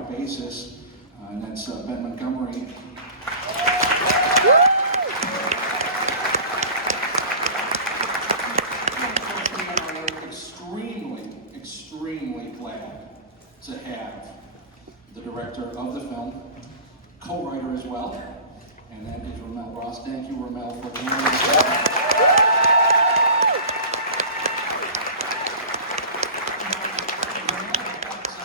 worldwide basis, and that's Ben Montgomery. Extremely glad to have the director of the film, co-writer as well, and that is Ramel Ross. Thank you, Ramel, for being here.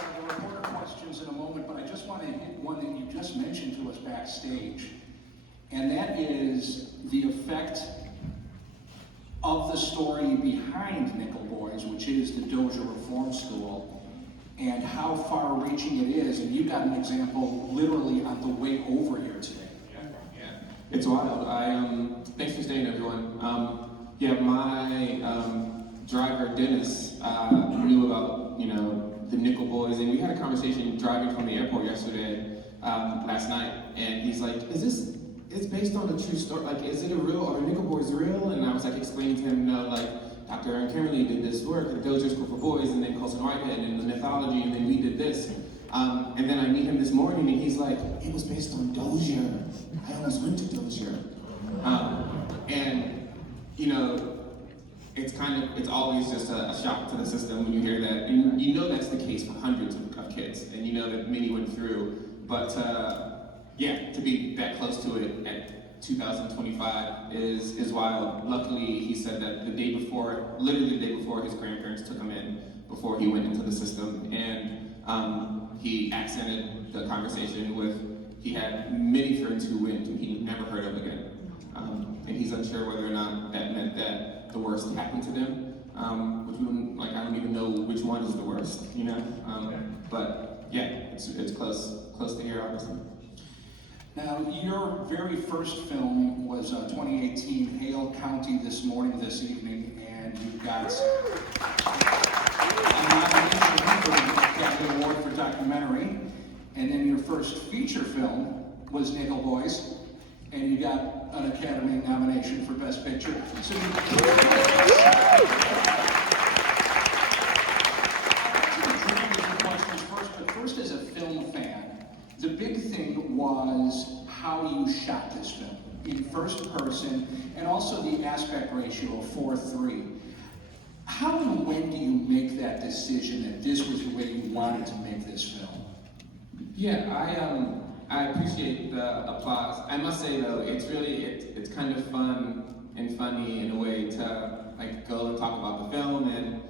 The reporter questions in a moment, but I just want to hit one that you just mentioned to us backstage, and that is the effect of the story behind Nickel Boys, which is the Dozier Reform School, and how far-reaching it is. And you got an example literally on the way over here today. Yeah. It's wild. Thanks for staying, everyone. My driver Dennis knew about the Nickel Boys, and we had a conversation driving from the airport yesterday, last night, and he's like, it's based on a true story. Like, is it are Nickel Boys real? And I was like explaining to him, Dr. Aaron Kimberly did this work at Dozier School for Boys, and then Colson Whitehead, and the mythology, and then we did this. And then I meet him this morning, and he's like, it was based on Dozier. I almost went to Dozier. It's always just a shock to the system when you hear that. And that's the case for hundreds of kids, and that many went through. But to be that close to it at 2025 is wild. Luckily, he said that literally the day before, his grandparents took him in before he went into the system, and he accented the conversation with, he had many friends who went and he never heard of again. And he's unsure whether or not that meant that the worst happened to them, I don't even know which one is the worst, But yeah, it's close to here, obviously. Now, your very first film was 2018, Hale County this evening, and you got a nomination for the Academy Award for documentary. And then your first feature film was Nickel Boys, and you got an Academy nomination for Best Picture. So first, as a film fan, the big thing was how you shot this film in first person, and also the aspect ratio of 4:3. How and when do you make that decision that this was the way you wanted to make this film? Yeah, I appreciate the applause. I must say though, it's kind of fun and funny in a way to go and talk about the film and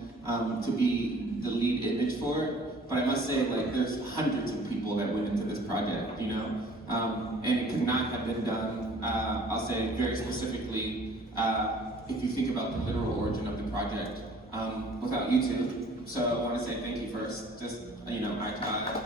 to be the lead image for it. But I must say, there's hundreds of people that went into this project, and it could not have been done, I'll say very specifically, if you think about the literal origin of the project, without you two. So I want to say thank you first, just, I tried.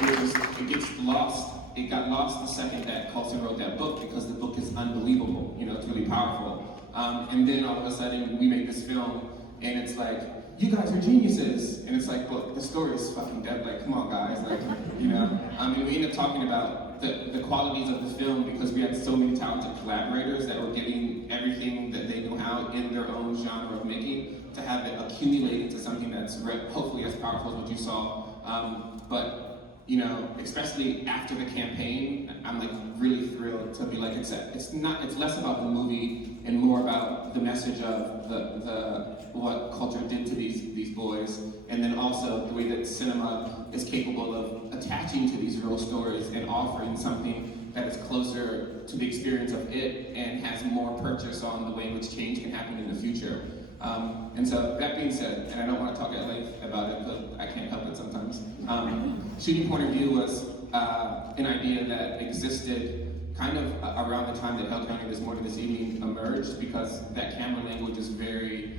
Because it gets lost. It got lost the second that Colson wrote that book, because the book is unbelievable, it's really powerful. And then all of a sudden we make this film, and it's like, you guys are geniuses. And it's like, well, the story is fucking dead. Come on, guys. And we end up talking about the qualities of the film, because we had so many talented collaborators that were giving everything that they knew how in their own genre of making, to have it accumulate into something that's hopefully as powerful as what you saw. But especially after the campaign, I'm really thrilled to be it's less about the movie and more about the message of the what culture did to these boys, and then also the way that cinema is capable of attaching to these real stories and offering something that is closer to the experience of it and has more purchase on the way in which change can happen in the future. And so that being said, and I don't want to talk at length about it, but I can't help it sometimes. Shooting Point of View was an idea that existed kind of around the time that Hale County This Morning This Evening emerged, because that camera language is very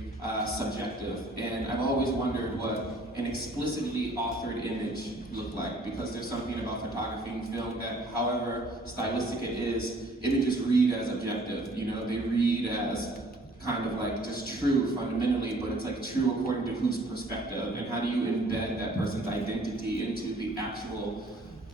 subjective. And I've always wondered what an explicitly authored image looked like, because there's something about photography and film that, however stylistic it is, images read as objective. They read as kind of just true fundamentally, but it's true according to whose perspective, and how do you embed that person's identity into the actual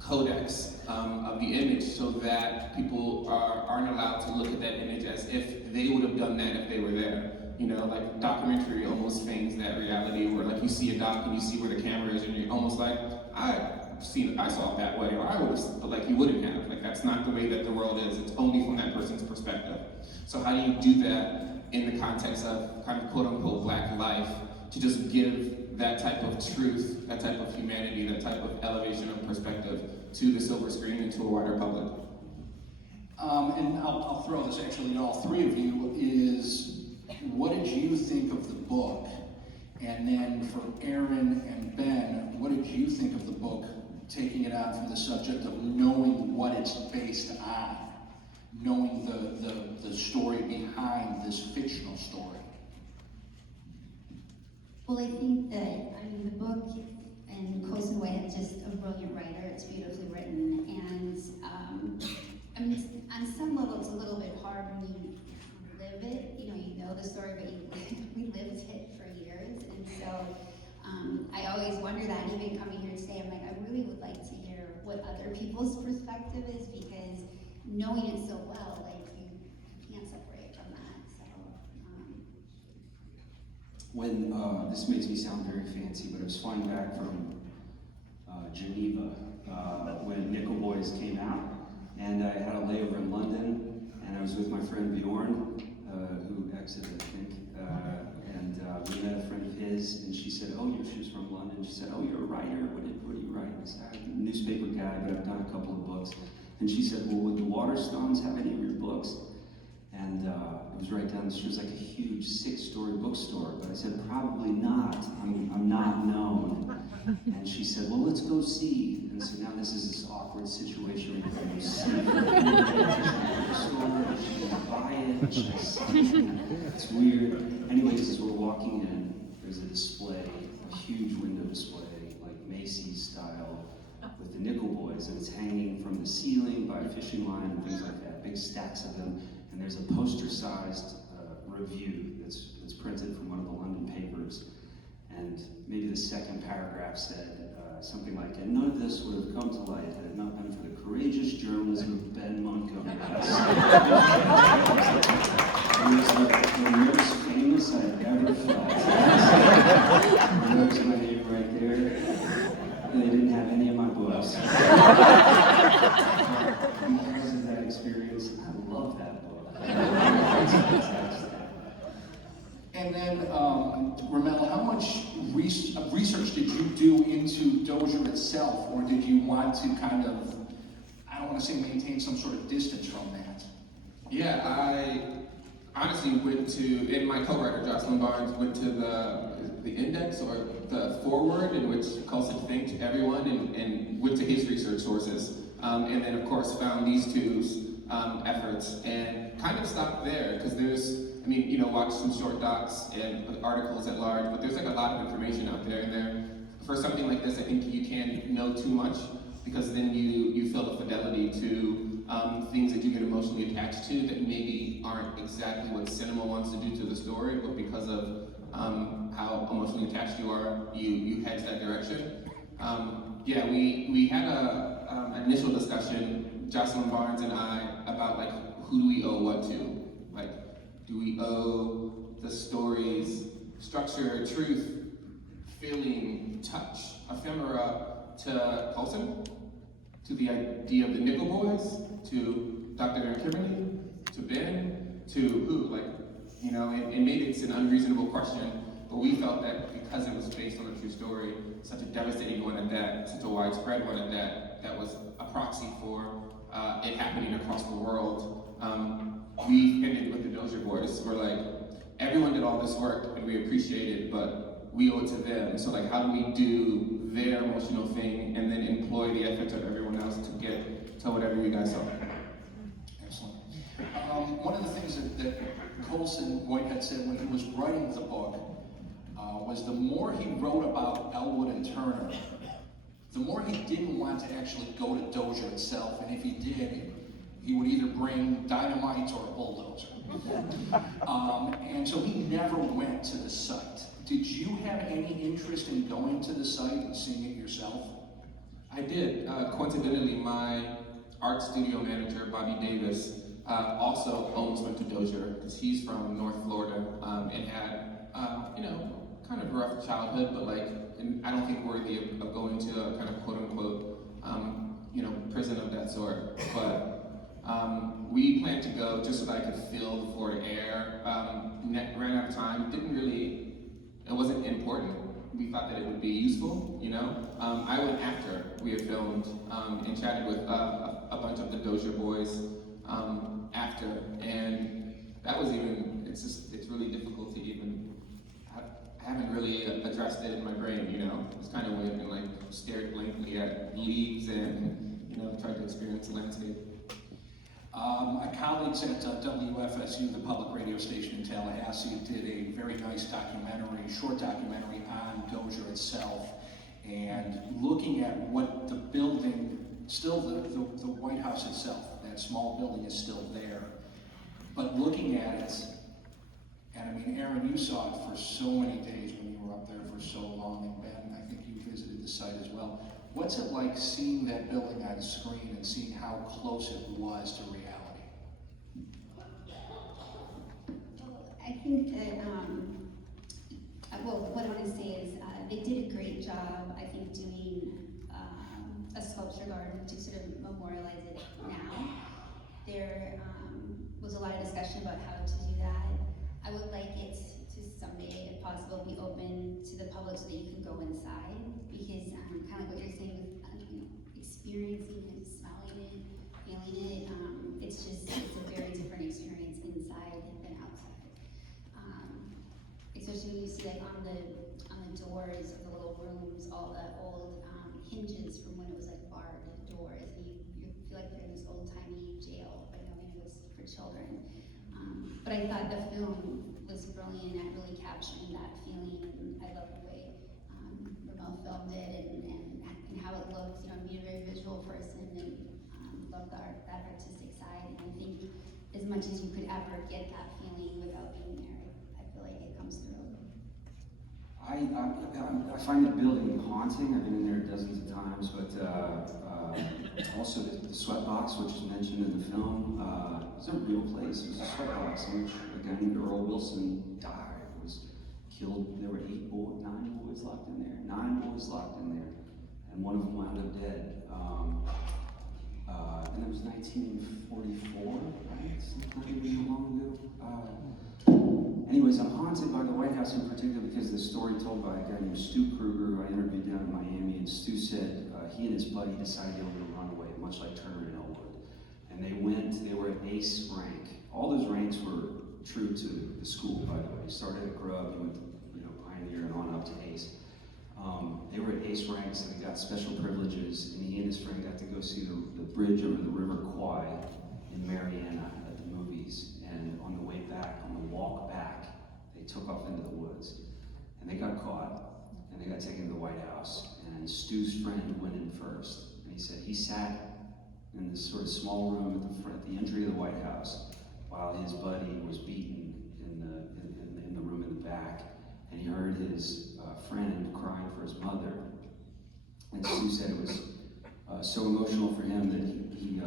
codex of the image, so that people aren't allowed to look at that image as if they would have done that if they were there. You know, like documentary almost feigns that reality where like you see a doc and you see where the camera is and you're almost like, I saw it that way, or I would have, but like you wouldn't have. Like that's not the way that the world is. It's only from that person's perspective. So how do you do that in the context of kind of quote unquote black life to just give that type of truth, that type of humanity, that type of elevation of perspective to the silver screen and to a wider public? And I'll throw this actually to all three of you, is what did you think of the book? And then for Aaron and Ben, what did you think of the book, taking it out from the subject of knowing what it's based on, knowing the story behind this fictional story? Well, I think that, the book, and Colson White is just a brilliant writer. It's beautifully written, and on some level, it's a little bit hard when you live it. You know the story, but we lived it for years, and so I always wonder that. And even coming here today, I'm like, I really would like to hear what other people's perspective is, because knowing it so well, like you can't separate from that. So. When this makes me sound very fancy, but I was flying back from Geneva when Nickel Boys came out, and I had a layover in London, and I was with my friend Bjorn, who exited, I think, and we met a friend of his, and she said, she was from London. She said, you're a writer. What do you write? I said, I'm a newspaper guy, but I've done a couple of books. And she said, well, would the Waterstones have any of your books? And it was right down the street. It was like a huge 6-story bookstore. But I said, probably not. I'm not known. And she said, well, let's go see. And so now this is this awkward situation where we go see the bookstore, and she didn't buy it. It's weird. Anyways, as we're walking in, there's a display, a huge window display, like Macy's style, with the Nickel Boys, and it's hanging from the ceiling by a fishing line and things like that, big stacks of them. And there's a poster-sized review that's printed from one of the London papers. And maybe the second paragraph said something like, and none of this would have come to light had it not been for the courageous journalism of Ben Montgomery. And it was like the most famous I've ever felt. There's my name right there. And they didn't have any of my books. Because of that experience, I love that book. And then, Ramel, how much research did you do into Dozier itself, or did you want to kind of, I don't want to say maintain some sort of distance from that? Yeah, I honestly went to, and my co-writer Jocelyn Barnes went to the index or the foreword in which Colson thanked everyone and went to his research sources. And then of course found these two's efforts and kind of stopped there, because there's, watch some short docs and articles at large, but there's like a lot of information out there. And for something like this, I think you can't know too much, because then you feel a fidelity to things that you get emotionally attached to that maybe aren't exactly what cinema wants to do to the story, but because of how emotionally attached you are, you hedge that direction. We had an initial discussion, Jocelyn Barnes and I, about like who do we owe what to? Like, do we owe the story's structure, truth, feeling, touch, ephemera to Colson? To the idea of the Nickel Boys? To Dr. Aaron Kimberly? To Ben? To who? And maybe it's an unreasonable question, but we felt that because it was based on a true story, such a devastating one at that, such a widespread one at that, that was a proxy for it happening across the world. We ended with the Dozier Boys. We're like, everyone did all this work and we appreciate it, but we owe it to them. So how do we do their emotional thing and then employ the efforts of everyone else to get to whatever you guys saw? Excellent. One of the things that Colson Whitehead said when he was writing the book was the more he wrote about Elwood and Turner, the more he didn't want to actually go to Dozier itself, and if he did, he would either bring dynamite or a bulldozer. And so he never went to the site. Did you have any interest in going to the site and seeing it yourself? I did. Coincidentally, my art studio manager, Bobby Davis, also almost went to Dozier because he's from North Florida and had, kind of a rough childhood, but I don't think worthy of going to a kind of quote unquote, prison of that sort. But we planned to go just so that I could feel the Florida air. Ran out of time. It wasn't important. We thought that it would be useful, I went after we had filmed and chatted with a bunch of the Dozier boys after, and that was it's really difficult to even, I haven't really addressed it in my brain, It's kind of went and stared blankly at leaves and, tried to experience the landscape. My colleagues at WFSU, the public radio station in Tallahassee, did a very nice short documentary on Dozier itself, and looking at what the building, still the White House itself, that small building is still there, but looking at it, and I mean, Aaron, you saw it for so many days when you were up there for so long, and Ben, I think you visited the site as well. What's it like seeing that building on screen and seeing how close it was to reality? I think that, what I want to say is they did a great job, I think, doing a sculpture garden to sort of memorialize it now. There was a lot of discussion about how to do that. I would like it to someday, if possible, be open to the public so that you can go inside, because kind of like what you're saying with experiencing it, smelling it, feeling it, it's a very different experience inside than outside. Especially when you see on the doors of the little rooms, all the old hinges from when it was barred doors, and you feel like you're in this old tiny jail, but maybe it was for children. But I thought the film was brilliant at really capturing that feeling, and I love the way Ramel filmed it and how it looked. I'm being a very visual person and love that artistic side. And I think as much as you could ever get that feeling without being there, I feel like it comes through. I find the building haunting. I've been in there dozens of times, but also the sweatbox, which is mentioned in the film, is a real place. It was a sweatbox in which a guy named Earl Wilson died, was killed. There were 9 boys locked in there. 9 boys locked in there, and one of them wound up dead. And it was 1944, right? Not even long ago. Anyways, I'm haunted by the White House in particular because the story told by a guy named Stu Kruger, who I interviewed down in Miami, and Stu said he and his buddy decided they were going to run away, much like Turner and Elwood. And they were at ace rank. All those ranks were true to the school, by the way. You started at Grub, you went to Pioneer and on up to ace. They were at ace ranks and they got special privileges, and he and his friend got to go see the bridge over the River Kwai in Mariana at the movies. And on the way back, on the walk back, they took off into the woods. And they got caught, and they got taken to the White House. And Stu's friend went in first. And he said he sat in this sort of small room at the front, at the entry of the White House, while his buddy was beaten in the room in the back. And he heard his friend crying for his mother. And Stu said it was so emotional for him that he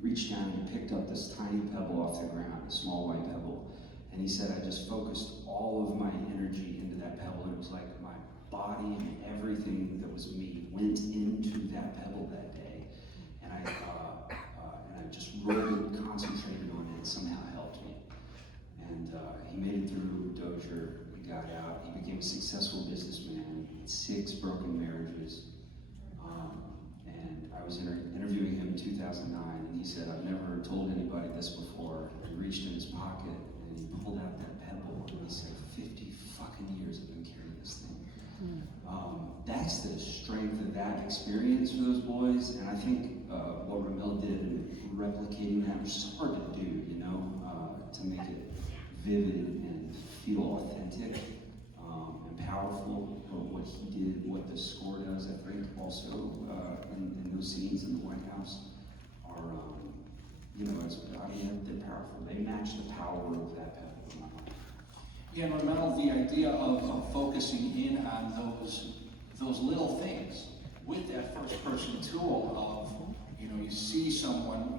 reached down and he picked up this tiny pebble off the ground, a small white pebble. And he said, I just focused all of my energy into that pebble, and it was like my body and everything that was me went into that pebble that day. And I just really concentrated on it. It somehow helped me. And he made it through Dozier. He got out. He became a successful businessman. He had 6 broken marriages. And I was interviewing him in 2009, and he said, I've never told anybody this before. He reached in his pocket, and he pulled out that pebble, and he said, 50 fucking years I've been carrying this thing. That's the strength of that experience for those boys, and I think what Ramel did in replicating that, which is hard to do, to make it vivid and feel authentic and powerful. But what he did, what the score does, I think also in those scenes in the White House are, they're powerful. They match the power of that pebble. Yeah, and Ramel, the idea of focusing in on those little things with that first-person tool of, you see someone,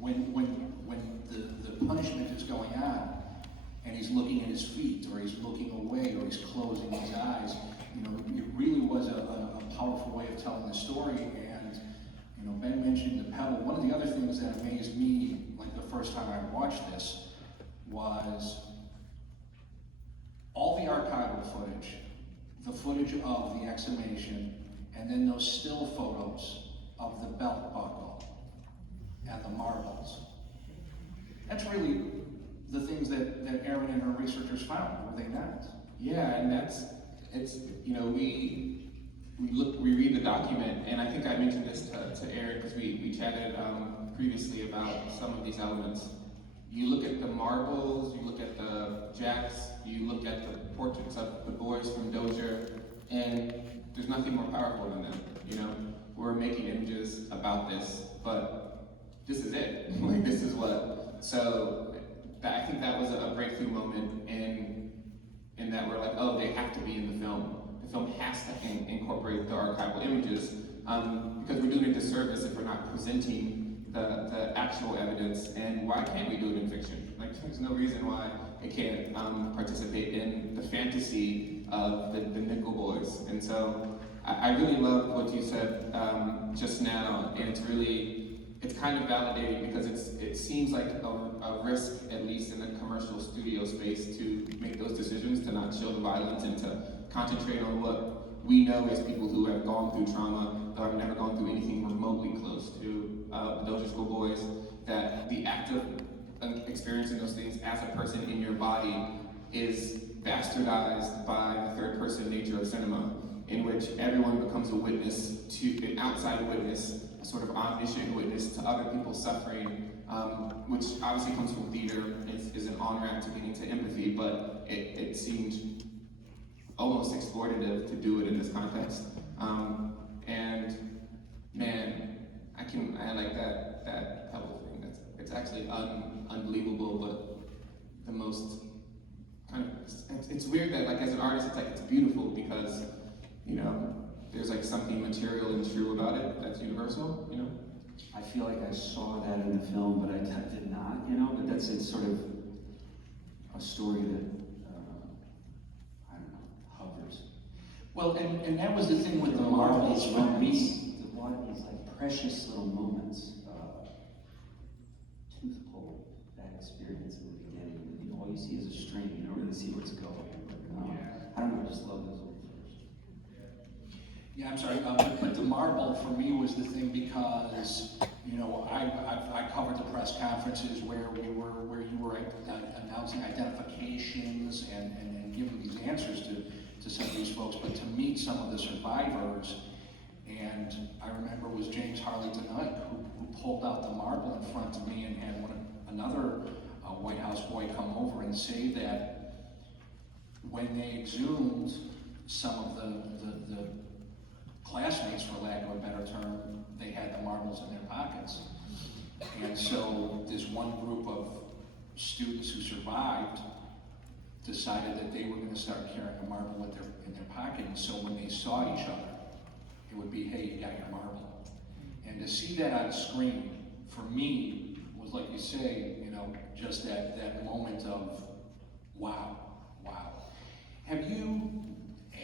when the punishment is going on, and he's looking at his feet, or he's looking away, or he's closing his eyes. You know, it really was a powerful way of telling the story. And you know, Ben mentioned the pebble. One of the other things that amazed me, like the first time I watched this, was all the archival footage, the footage of the exhumation, and then those still photos of the belt buckle and the marbles. That's really the things that Erin and her researchers found, were they not? Yeah, and it's, you know, we read the document, and I think I mentioned this to Erin because we chatted previously about some of these elements. You look at the marbles, you look at the jacks, you look at the portraits of the boys from Dozier, and there's nothing more powerful than them. You know, we're making images about this, but this is it. Like, this is what. So I think that was a breakthrough moment in that we're like, oh, they have to be in the film. The film has to incorporate the archival images because we're doing a disservice if we're not presenting the actual evidence. And why can't we do it in fiction? Like, there's no reason why it can't participate in the fantasy of the Nickel Boys. And so I really loved what you said just now, and it's kind of validating because it seems like a risk, at least in the commercial studio space, to make those decisions, to not show the violence and to concentrate on what we know as people who have gone through trauma, but have never gone through anything remotely close to the Dozier School boys, that the act of experiencing those things as a person in your body is bastardized by the third person nature of cinema, in which everyone becomes a witness to, an outside witness, a sort of omniscient witness to other people's suffering, which obviously comes from theater, is an on-ramp to getting to empathy, but it seemed almost exploitative to do it in this context. And man, I like that pebble thing. It's actually unbelievable, but the most kind of, it's weird that, like, as an artist, it's beautiful because, you know, there's like something material and true about it that's universal, you know? I feel like I saw that in the film, but I did not, you know? But it's sort of a story that, I don't know, hovers. Well, and that was the thing with the There are a lot of marbles. these moments, a lot of these like precious little moments. Tooth pull, that experience in the beginning. All you see is a string, you don't really see what's going. But, I don't know, I just love those little footage. Yeah, I'm sorry, but the marble for me was the thing because, you know, I covered the press conferences where you were announcing identifications and giving these answers to some of these folks, but to meet some of the survivors, and I remember it was James Harley tonight who pulled out the marble in front of me and had another White House boy come over and say that when they exhumed some of the classmates, for lack of a better term, they had the marbles in their pockets. And so this one group of students who survived decided that they were going to start carrying a marble in their pocket. And so when they saw each other, it would be, hey, you got your marble. And to see that on screen, for me, was like you say, you know, just that moment of, wow. Have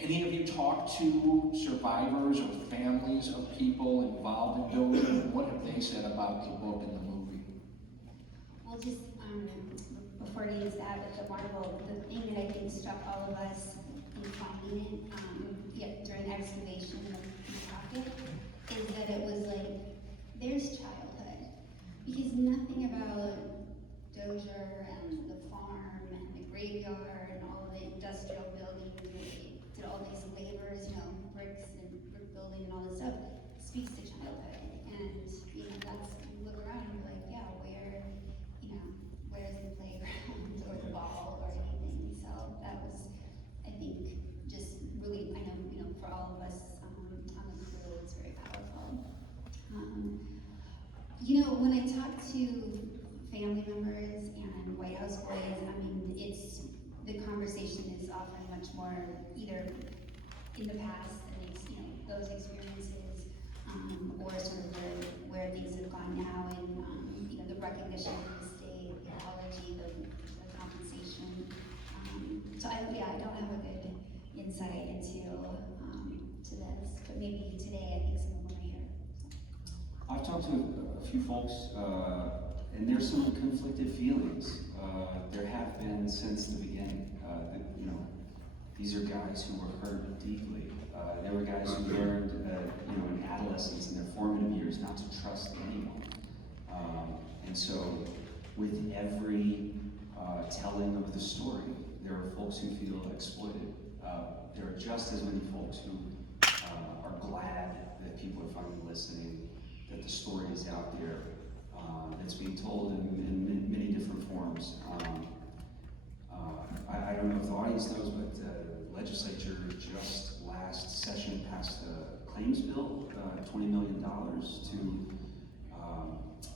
any of you talked to survivors or families of people involved in Dozier? What have they said about the book and the movie? Well, just before getting into that with the marble, the thing that I think struck all of us in finding it during the excavation of the pocket is that it was like, there's childhood. Because nothing about Dozier and the farm and the graveyard and all of the industrial buildings where they did all these labors, you know, bricks and brick building and all this stuff, speaks to childhood. And, you know, you look around and you're like, yeah, where's the playground or the ball or anything? So that was, I think, just really, I know, you know, for all of us on the crew, it's very powerful. You know, when I talk to family members and White House boys, I mean, the conversation is often much more either in the past and it's, you know, those experiences, or sort of where things have gone now and, you know, the recognition of the state apology, the compensation. So I don't have a good insight into to this, but maybe today I think some of them are here. I've talked to a few folks, and there's some conflicted feelings. There have been since the beginning. You know, these are guys who were hurt deeply. They were guys who learned, you know, in adolescence and their formative years, not to trust anyone. And so, with every telling of the story, there are folks who feel exploited. There are just as many folks who are glad that people are finally listening, that the story is out there, that's being told in many different forms. I don't know if the audience knows, but the legislature just last session passed a claims bill, $20 million to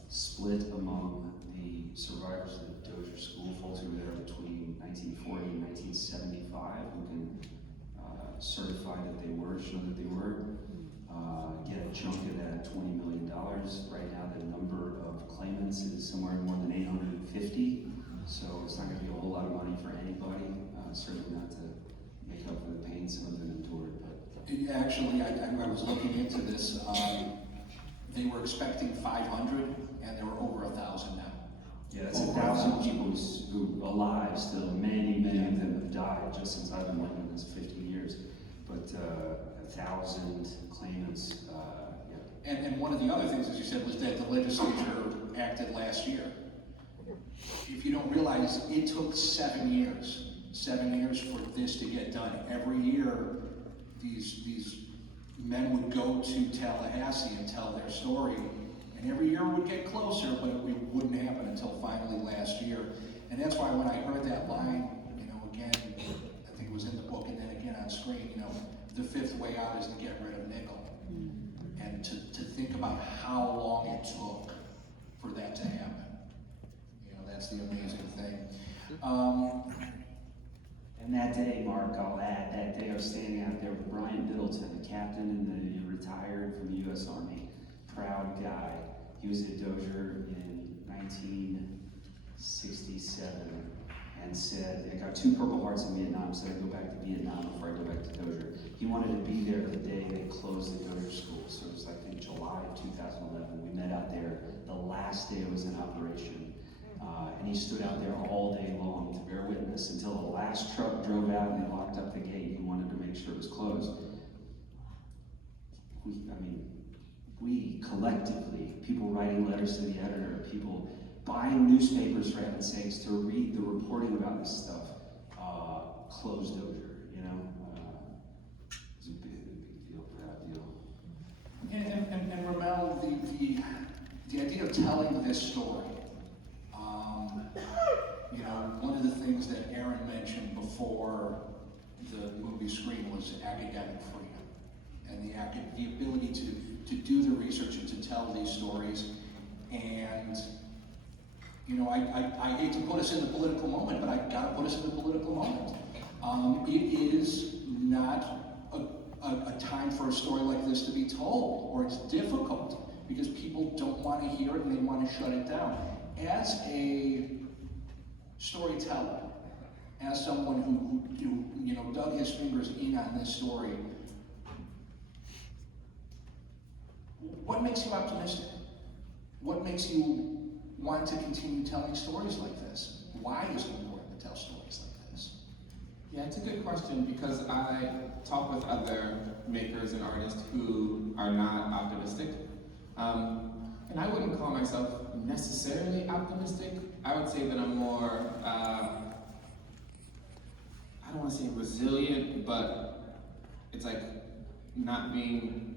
split among the survivors of the Dozier School, folks who were there between 1940 and 1975, who can certify that they were, show that they were, get a chunk of that $20 million. Right now the number of claimants is somewhere more than 850, so it's not going to be a whole lot of money for anybody, certainly not to make up for the pain some of them endured. But Actually, I was looking into this. They were expecting 500, and there were over 1,000 now. yeah, that's 1,000 people who alive still. Many of them have died just since I've been living this 15 years. But 1,000 claimants, yeah. And one of the other things, as you said, was that the legislature acted last year. If you don't realize, it took 7 years. 7 years for this to get done. Every year, these men would go to Tallahassee and tell their story, and every year would get closer, but it wouldn't happen until finally last year. And that's why when I heard that line, you know, again, I think it was in the book and then again on screen, you know, the fifth way out is to get rid of nickel. And to think about how long it took for that to happen. You know, that's the amazing thing. And that day, Mark, I'll add, that day I was standing out there with Brian Middleton, a captain in the retired from the U.S. Army, proud guy. He was at Dozier in 1967 and said, I got 2 Purple Hearts in Vietnam, so I go back to Vietnam before I go back to Dozier. He wanted to be there the day they closed the Dozier school, so it was like in July of 2011. We met out there the last day it was in operation. And he stood out there all day long to bear witness until the last truck drove out and they locked up the gate. He wanted to make sure it was closed. We collectively, people writing letters to the editor, people buying newspapers for heaven's sakes to read the reporting about this stuff, closed Dozier, you know? It was a big deal, proud deal. And Ramel, the idea of telling this story, you know, one of the things that Aaron mentioned before the movie screen was academic freedom and the ability to do the research and to tell these stories. And, you know, I hate to put us in the political moment, but I gotta put us in the political moment. It is not a time for a story like this to be told, or it's difficult because people don't want to hear it and they want to shut it down. As a storyteller, as someone who you know dug his fingers in on this story, what makes you optimistic? What makes you want to continue telling stories like this? Why is it important to tell stories like this? Yeah, it's a good question because I talk with other makers and artists who are not optimistic. And I wouldn't call myself necessarily optimistic. I would say that I'm more, I don't want to say resilient, but it's like not being,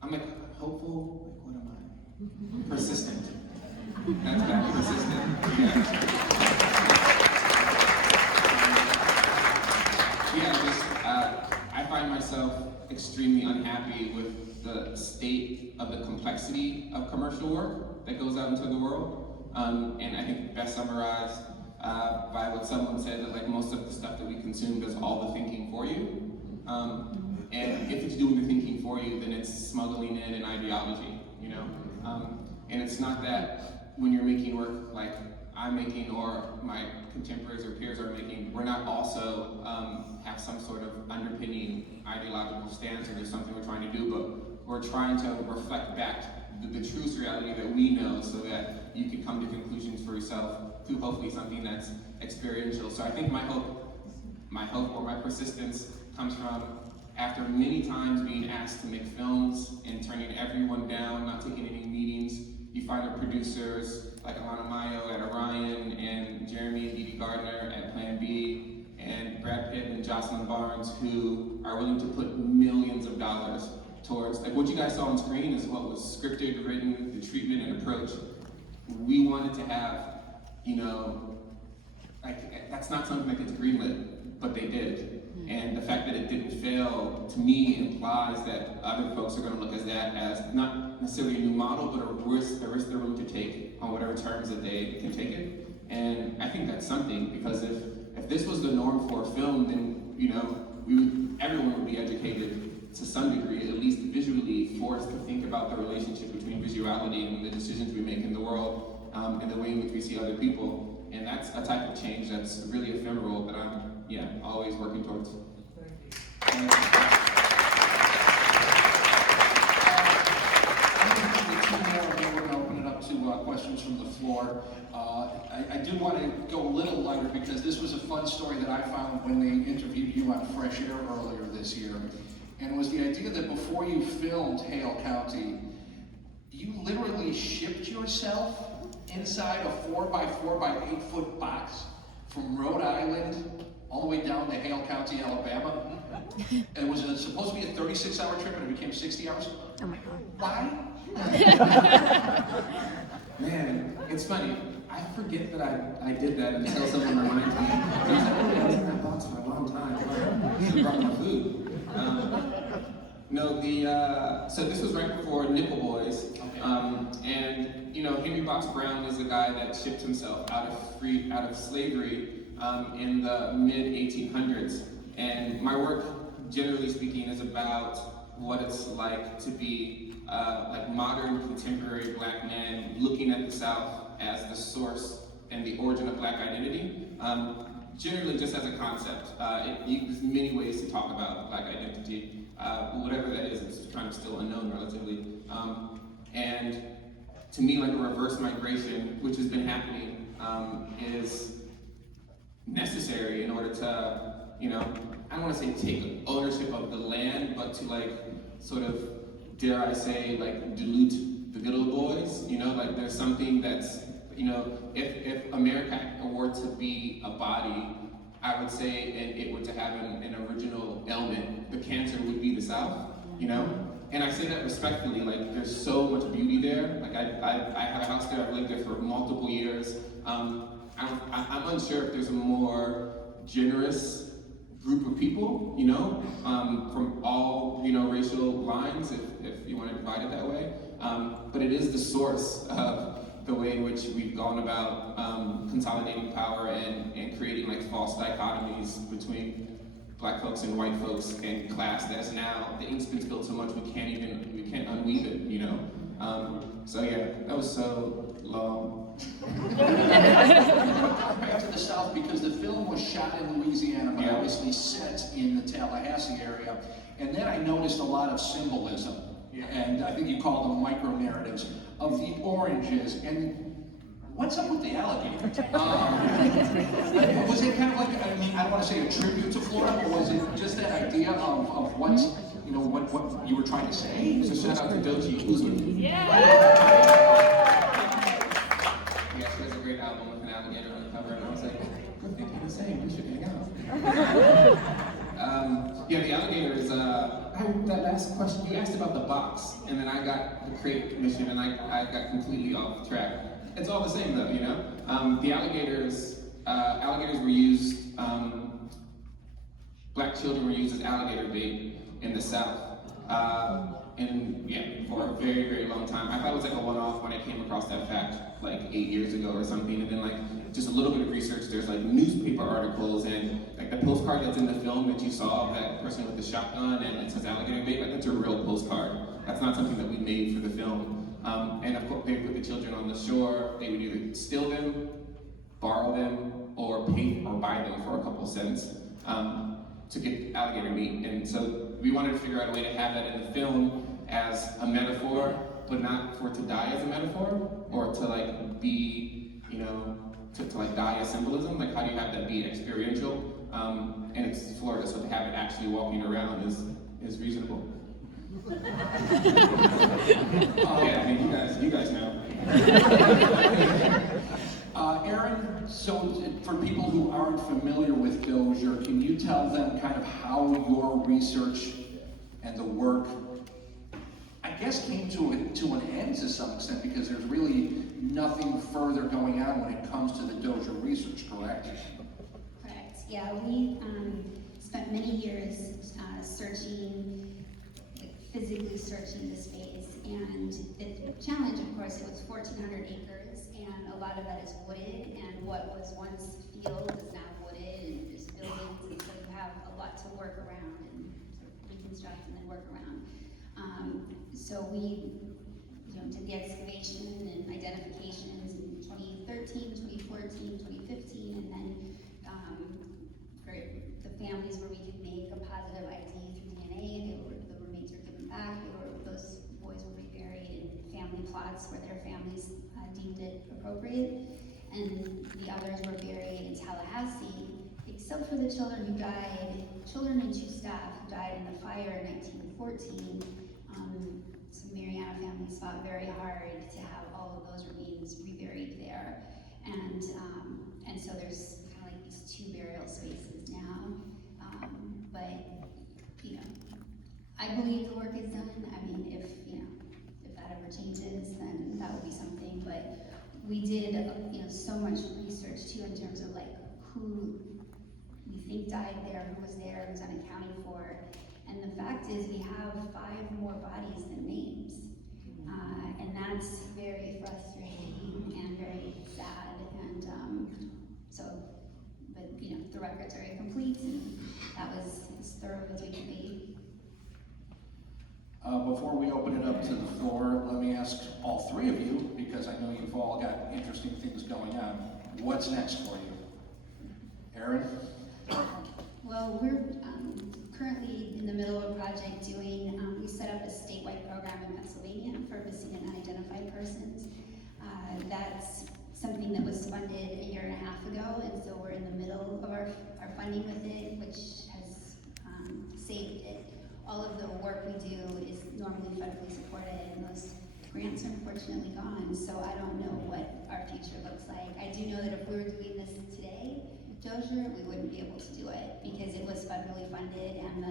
I'm like hopeful, like what am I? Persistent. That's gotta be persistent. I find myself extremely unhappy with the state of the complexity of commercial work that goes out into the world. And I think best summarized by what someone said, that like most of the stuff that we consume does all the thinking for you. And if it's doing the thinking for you, then it's smuggling in an ideology, you know? And it's not that when you're making work like I'm making or my contemporaries or peers are making, we're not also have some sort of underpinning ideological stance or there's something we're trying to do, but we're trying to reflect back the truest reality that we know so that you can come to conclusions for yourself through hopefully something that's experiential. So I think my hope or my persistence comes from after many times being asked to make films and turning everyone down, not taking any meetings, you find the producers like Alana Mayo at Orion and Jeremy and Edie Gardner at Plan B and Brad Pitt and Jocelyn Barnes who are willing to put millions of dollars towards, like what you guys saw on screen is what was scripted, written, the treatment and approach. We wanted to have, you know, like that's not something that gets greenlit, but they did. And the fact that it didn't fail, to me, implies that other folks are going to look at that as not necessarily a new model, but a risk they're willing to take on whatever terms that they can take it. And I think that's something, because if this was the norm for a film, then, you know, everyone would be educated to some degree, at least visually, forced to think about the relationship between visuality and the decisions we make in the world, and the way in which we see other people. And that's a type of change that's really ephemeral, but I'm always working towards. Two more, and then we're going to open it up to questions from the floor. I do want to go a little lighter because this was a fun story that I found when they interviewed you on Fresh Air earlier this year. And it was the idea that before you filmed Hale County, you literally shipped yourself inside a 4x4 by 8 foot box from Rhode Island all the way down to Hale County, Alabama. And it was supposed to be a 36-hour trip, and it became 60 hours. Oh my God. Why? Man, it's funny. I forget that I did that until someone reminds me. I was like, oh, I was in that box for a long time. I should have brought my food. So this was right before Nickel Boys. And, you know, Henry Box Brown is a guy that shipped himself out of slavery in the mid-1800s. And my work, generally speaking, is about what it's like to be like modern, contemporary Black man looking at the South as the source and the origin of Black identity. Generally, just as a concept, there's many ways to talk about Black identity. Whatever that is, it's kind of still unknown relatively. And to me, like a reverse migration, which has been happening, is necessary in order to, you know, I don't want to say take ownership of the land, but to like sort of, dare I say, like dilute the good old boys. You know, like there's something that's, you know, if America were to be a body, I would say, and it were to have an original element, the cancer would be the South, you know? And I say that respectfully, like there's so much beauty there. Like I have a house there, I've lived there for multiple years. I'm unsure if there's a more generous group of people, you know, from all, you know, racial lines, if you want to divide it that way. But it is the source of the way in which we've gone about consolidating power and creating like false dichotomies between Black folks and white folks and class that is now, the ink's been spilled so much we can't unweave it, you know? So yeah, that was so long. Back to the South, because the film was shot in Louisiana, but obviously set in the Tallahassee area. And then I noticed a lot of symbolism, and I think you call them micro-narratives, of the oranges. And what's up with the alligator? Was it kind of like, I mean, I don't want to say a tribute to Florida, but was it just that idea of what, you know, what you were trying to say? So shout out to Dochi Uzman. Yeah, she has a great album with an alligator on the cover, and I was like, we're thinking the same, we should hang out. Yeah, the alligator is, that last question, you asked about the box, and then I got the crate commission, and I got completely off track. It's all the same though, you know? The alligators were used, Black children were used as alligator bait in the South. And yeah, for a very, very long time. I thought it was like a one-off when I came across that fact like 8 years ago or something, and then like just a little bit of research, there's like newspaper articles and like the postcard that's in the film that you saw of that person with the shotgun and it says alligator bait, like that's a real postcard. That's not something that we made for the film. And of course, they put the children on the shore, they would either steal them, borrow them or pay or buy them for a couple cents to get alligator meat. And so we wanted to figure out a way to have that in the film as a metaphor, but not for it to die as a metaphor, or to like be, you know, to like die as symbolism. Like, how do you have that be experiential? And it's Florida, so to have it actually walking around is reasonable. Yeah, I mean, you guys know. Aaron, so for people who aren't familiar with Dozier, can you tell them kind of how your research and the work, I guess, came to an end to some extent, because there's really nothing further going on when it comes to the Dozier research, correct? Correct. Yeah, we spent many years searching, like, physically searching the space, and the challenge, of course, it was 1,400 acres, and a lot of that is wooded, and what was once field is now wooded, and there's buildings, and so you have a lot to work around and sort of reconstruct and then work around. So we, did the excavation and identifications in 2013, 2014, 2015, and then for the families where we could make a positive ID through DNA, the remains were given back, those boys were reburied in family plots where their families deemed it appropriate, and the others were buried in Tallahassee, except for the children who died, children and 2 staff who died in the fire in 1914. So Mariana families fought very hard to have all of those remains reburied there, and so there's kind of like these 2 burial spaces now. But I believe the work is done. I mean, if that ever changes, then that would be something. But we did so much research too in terms of like who we think died there, who was there, who's unaccounted for. And the fact is, we have 5 more bodies than names, and that's very frustrating and very sad. And but the records are incomplete, and that was as thorough as we could be. Before we open it up to the floor, let me ask all 3 of you, because I know you've all got interesting things going on. What's next for you? Aaron? Well, we're currently in the middle of a project doing, we set up a statewide program in Pennsylvania for missing and unidentified persons. That's something that was funded a 1.5 years ago, and so we're in the middle of our funding with it, which has saved it. All of the work we do is normally federally supported, and those grants are unfortunately gone, so I don't know what our future looks like. I do know that if we were doing this today, Dozier, we wouldn't be able to do it because it was federally funded, and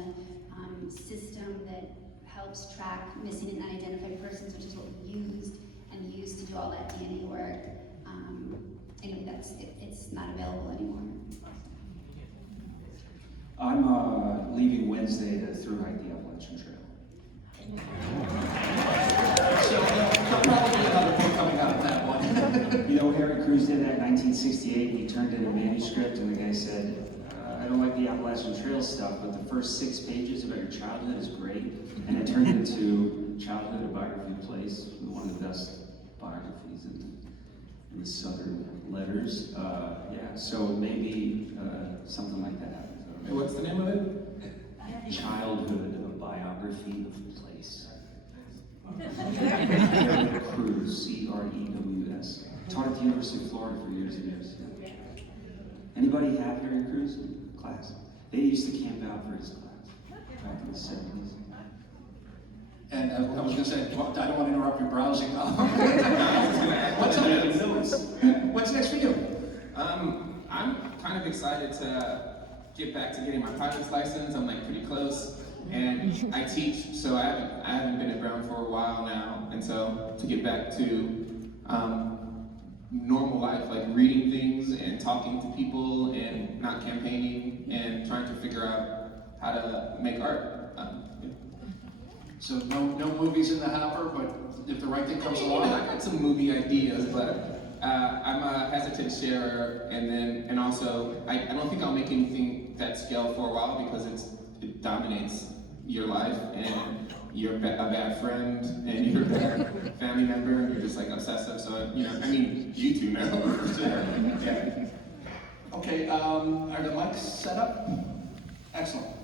the system that helps track missing and unidentified persons, which is what we used to do all that DNA work, anyway, it's not available anymore. I'm leaving Wednesday to through hike the Appalachian Trail. So there'll probably be another book coming out of that one. Harry Cruz did that in 1968. He turned in a manuscript, and the guy said, I don't like the Appalachian Trail stuff, but the first 6 pages about your childhood is great. And it turned into Childhood, a Biography of Place, one of the best biographies in the Southern letters. So maybe something like that happens. And what's the name of it? Childhood, a Biography of Place. Harry Cruz, C-R-E-W-S. Taught at the University of Florida for years and years. Anybody have Harry Cruz in class? They used to camp out for his class back in the 70s. And I was going to say, I don't want to interrupt your browsing. What's next for you? I'm kind of excited to get back to getting my pilot's license. I'm like pretty close, and I teach, so I haven't been at Brown for a while now, and so to get back to normal life, like reading things and talking to people and not campaigning and trying to figure out how to make art. So no movies in the hopper, but if the right thing comes along. I've got some movie ideas, but I'm a hesitant sharer, and also I don't think I'll make anything that scale for a while because it dominates your life, and you're a bad friend and you're a bad family member and you're just like obsessive. So, you know, I mean, you two know for sure. Yeah. Okay, are the mics set up? Excellent.